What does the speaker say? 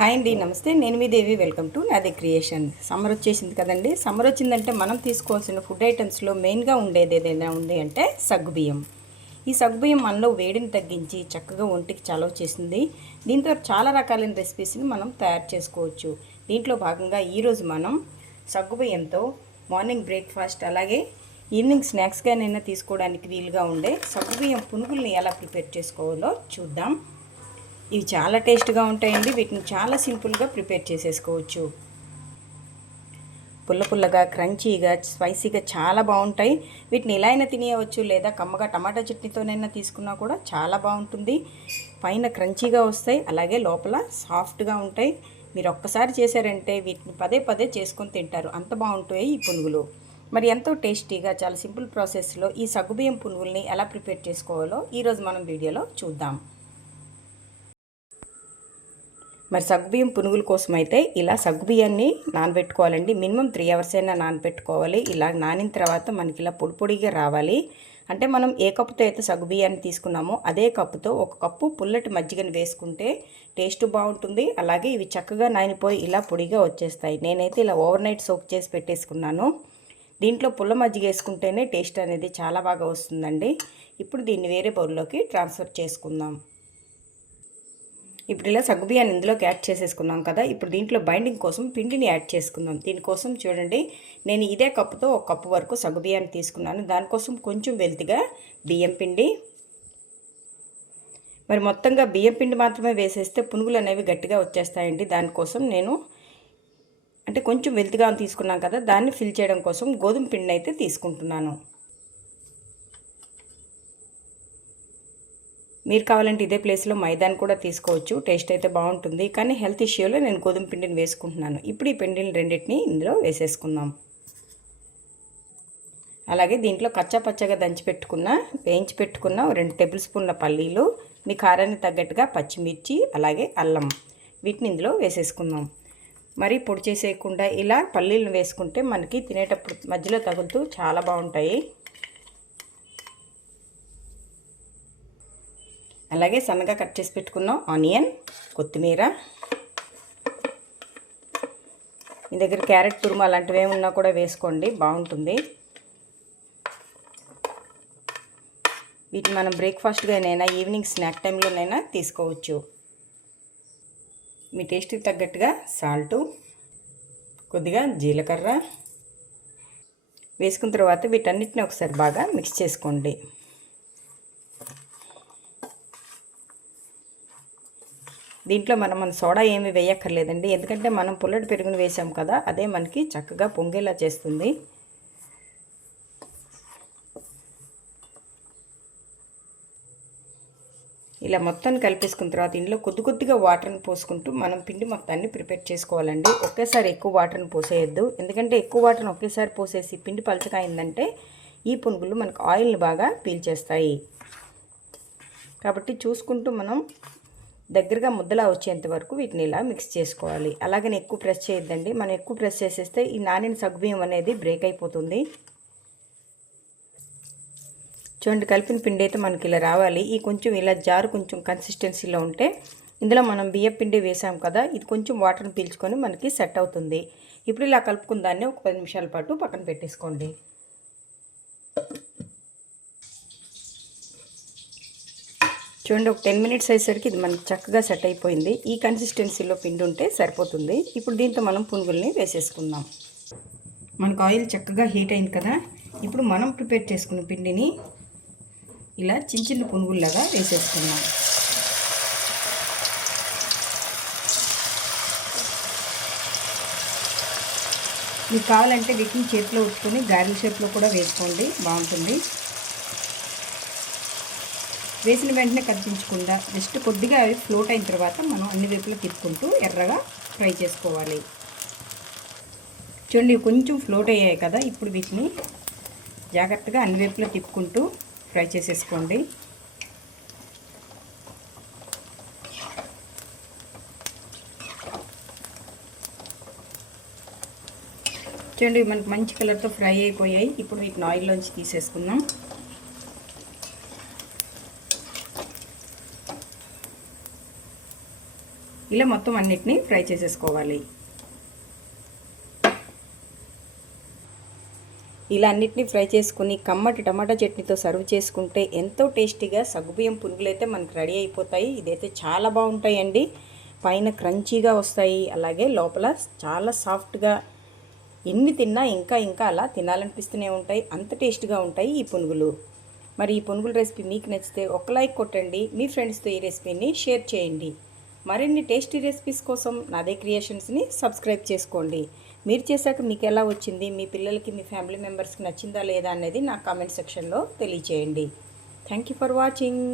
Hi అండి, నమస్తే. నేను మీ దేవి. వెల్కమ్ టు నాది క్రియేషన్. సమ్మర్ వచ్చేసింది కదండి. సమ్మర్ వచ్చిందంటే మనం తీసుకోవాల్సిన ఫుడ్ ఐటమ్స్లో మెయిన్గా ఉండేది ఏదైనా ఉంది అంటే సగ్గుబియ్యం. ఈ సగ్గుబియ్యం మనలో వేడిని తగ్గించి చక్కగా ఒంటికి చలవ చేస్తుంది. దీంతో చాలా రకాలైన రెసిపీస్ని మనం తయారు చేసుకోవచ్చు. దీంట్లో భాగంగా ఈరోజు మనం సగ్గుబియ్యంతో మార్నింగ్ బ్రేక్ఫాస్ట్ అలాగే ఈవినింగ్ స్నాక్స్గానైనా తీసుకోవడానికి వీలుగా ఉండే సగ్గుబియ్యం పునుగుల్ని ఎలా ప్రిపేర్ చేసుకోవాలో చూద్దాం. ఇవి చాలా టేస్ట్గా ఉంటాయండి. వీటిని చాలా సింపుల్గా ప్రిపేర్ చేసేసుకోవచ్చు. పుల్ల పుల్లగా, క్రంచీగా, స్పైసీగా చాలా బాగుంటాయి. వీటిని ఎలా అయినా తినేయవచ్చు, లేదా కమ్మగా టమాటా చట్నీతోనైనా తీసుకున్నా కూడా చాలా బాగుంటుంది. పైన క్రంచీగా వస్తాయి, అలాగే లోపల సాఫ్ట్గా ఉంటాయి. మీరు ఒక్కసారి చేశారంటే వీటిని పదే పదే చేసుకొని తింటారు, అంత బాగుంటాయి ఈ పునుగులు. మరి ఎంతో టేస్టీగా చాలా సింపుల్ ప్రాసెస్లో ఈ సగ్గుబియ్యం పునుగుల్ని ఎలా ప్రిపేర్ చేసుకోవాలో ఈరోజు మనం వీడియోలో చూద్దాం. మరి సగ్గుబియ్యం పునుగుల కోసం అయితే ఇలా సగ్గుబియ్యాన్ని నానబెట్టుకోవాలండి. మినిమం 3 అవర్స్ అయినా నానబెట్టుకోవాలి. ఇలా నానిన తర్వాత మనకి ఇలా పొడి పొడిగా రావాలి. అంటే మనం ఏ కప్పుతో అయితే సగ్గుబియ్యాన్ని తీసుకున్నామో అదే కప్పుతో 1 కప్పు పుల్లటి మజ్జిగని వేసుకుంటే టేస్ట్ బాగుంటుంది. అలాగే ఇవి చక్కగా నానిపోయి ఇలా పొడిగా వచ్చేస్తాయి. నేనైతే ఇలా ఓవర్ నైట్ సోక్ చేసి పెట్టేసుకున్నాను. దీంట్లో పుల్ల మజ్జిగ వేసుకుంటేనే టేస్ట్ అనేది చాలా బాగా వస్తుందండి. ఇప్పుడు దీన్ని వేరే బౌల్లోకి ట్రాన్స్ఫర్ చేసుకుందాం. ఇప్పుడు ఇలా సగ్గుబియ్యాన్ని ఇందులోకి యాడ్ చేసేసుకున్నాం కదా. ఇప్పుడు దీంట్లో బైండింగ్ కోసం పిండిని యాడ్ చేసుకుందాం. దీనికోసం చూడండి, నేను ఇదే కప్పుతో 1 కప్పు వరకు సగ్గుబియ్యాన్ని తీసుకున్నాను. దానికోసం కొంచెం వెల్తిగా బియ్యం పిండి. మరి మొత్తంగా బియ్యం పిండి మాత్రమే వేసేస్తే పునుగులు అనేవి గట్టిగా వచ్చేస్తాయండి. దానికోసం నేను అంటే కొంచెం వెల్తిగా తీసుకున్నాం కదా, దాన్ని ఫిల్ చేయడం కోసం గోధుమ పిండిని అయితే తీసుకుంటున్నాను. మీరు కావాలంటే ఇదే ప్లేస్లో మైదాని కూడా తీసుకోవచ్చు, టేస్ట్ అయితే బాగుంటుంది. కానీ హెల్త్ ఇష్యూలో నేను గోధుమ పిండిని వేసుకుంటున్నాను. ఇప్పుడు ఈ పిండిని రెండింటిని ఇందులో వేసేసుకుందాం. అలాగే దీంట్లో కచ్చా పచ్చగా వేయించి పెట్టుకున్న 2 టేబుల్ స్పూన్ల పల్లీలు, మీ కారానికి తగ్గట్టుగా పచ్చిమిర్చి, అలాగే అల్లం, వీటిని ఇందులో వేసేసుకుందాం. మరి పొడి చేసేయకుండా ఇలా పల్లీలను వేసుకుంటే మనకి తినేటప్పుడు మధ్యలో తగులుతూ చాలా బాగుంటాయి. అలాగే సన్నగా కట్ చేసి పెట్టుకున్నాం ఆనియన్, కొత్తిమీర, మీ దగ్గర క్యారెట్ తురుము అలాంటివి ఏమున్నా కూడా వేసుకోండి, బాగుంటుంది. వీటిని మనం బ్రేక్ఫాస్ట్గానైనా ఈవినింగ్ స్నాక్ టైంలోనైనా తీసుకోవచ్చు. మీ టేస్ట్కి తగ్గట్టుగా సాల్టు, కొద్దిగా జీలకర్ర వేసుకున్న తర్వాత వీటన్నిటిని ఒకసారి బాగా మిక్స్ చేసుకోండి. దీంట్లో మనం సోడా ఏమీ వేయక్కర్లేదండి, ఎందుకంటే మనం పుల్లటి పెరుగును వేసాం కదా, అదే మనకి చక్కగా పొంగేలా చేస్తుంది. ఇలా మొత్తాన్ని కలిపేసుకున్న తర్వాత ఇందులో కొద్దిగా వాటర్ని పోసుకుంటూ మనం పిండి మొత్తాన్ని ప్రిపేర్ చేసుకోవాలండి. ఒకేసారి ఎక్కువ వాటర్ని పోసేయద్దు, ఎందుకంటే ఎక్కువ వాటర్ని ఒకేసారి పోసేసి పిండి పలచగా అయిందంటే ఈ పునుగులు మనకు ఆయిల్ని బాగా పీల్చేస్తాయి. కాబట్టి చూసుకుంటూ మనం దగ్గరగా ముద్దలా వచ్చేంత వరకు వీటిని ఇలా మిక్స్ చేసుకోవాలి. అలాగని ఎక్కువ ప్రెస్ చేయొద్దండి, మనం ఎక్కువ ప్రెస్ చేసేస్తే ఈ నానిన సగ్గుబియ్యం అనేది బ్రేక్ అయిపోతుంది. చూడండి, కలిపిన పిండి అయితే మనకి ఇలా రావాలి. ఈ కొంచెం ఇలా జారు కొంచెం కన్సిస్టెన్సీలో ఉంటే ఇందులో మనం బియ్యం పిండి వేసాం కదా, ఇది కొంచెం వాటర్ని పీల్చుకొని మనకి సెట్ అవుతుంది. ఇప్పుడు ఇలా కలుపుకున్న దాన్ని ఒక 10 నిమిషాల పాటు పక్కన పెట్టేసుకోండి. చూడండి, ఒక 10 మినిట్స్ అయ్యేసరికి ఇది మనకి చక్కగా సెట్ అయిపోయింది. ఈ కన్సిస్టెన్సీలో పిండి ఉంటే సరిపోతుంది. ఇప్పుడు దీంతో మనం పునుగుల్ని వేసేసుకుందాం. మనకు ఆయిల్ చక్కగా హీట్ అయింది కదా, ఇప్పుడు మనం ప్రిపేర్ చేసుకున్న పిండిని ఇలా చిన్న పునుగుల్లాగా వేసేసుకుందాం. మీకు కావాలంటే వీటిని చేతిలో ఉట్టుకొని గారెల షేప్లో కూడా వేసుకోండి, బాగుంటుంది. వేసిన వెంటనే కదిలించకుండా జస్ట్ కొద్దిగా అవి ఫ్లోట్ అయిన తర్వాత మనం అన్ని వైపులా తిప్పుకుంటూ ఎర్రగా ఫ్రై చేసుకోవాలి. చూడండి, కొంచెం ఫ్లోట్ అయ్యాయి కదా, ఇప్పుడు వీటిని జాగ్రత్తగా అన్ని వైపులా తిప్పుకుంటూ ఫ్రై చేసేసుకోండి. చూడండి, మనకి మంచి కలర్తో ఫ్రై అయిపోయాయి. ఇప్పుడు వీటిని ఆయిల్లోంచి తీసేసుకుందాం. ఇలా మొత్తం అన్నిటినీ ఫ్రై చేసేసుకోవాలి. ఇలా అన్నిటినీ ఫ్రై చేసుకుని కమ్మటి టమాటా చట్నీతో సర్వ్ చేసుకుంటే ఎంతో టేస్టీగా సగ్గుబియ్యం పునుగులు అయితే మనకు రెడీ అయిపోతాయి. ఇదైతే చాలా బాగుంటాయండి. పైన క్రంచీగా వస్తాయి, అలాగే లోపల చాలా సాఫ్ట్గా. ఎన్ని తిన్నా ఇంకా ఇంకా అలా తినాలనిపిస్తూనే ఉంటాయి. అంత టేస్ట్గా ఉంటాయి ఈ పునుగులు. మరి ఈ పునుగుల రెసిపీ మీకు నచ్చితే ఒక లైక్ కొట్టండి. మీ ఫ్రెండ్స్తో ఈ రెసిపీని షేర్ చేయండి. మరిన్ని టేస్టీ రెసిపీస్ కోసం నాదే క్రియేషన్స్ని సబ్స్క్రైబ్ చేసుకోండి. మీరు చేశాక మీకు ఎలా వచ్చింది, మీ పిల్లలకి మీ ఫ్యామిలీ మెంబర్స్కి నచ్చిందా లేదా అనేది నా కామెంట్ సెక్షన్లో తెలియచేయండి. Thank you for watching.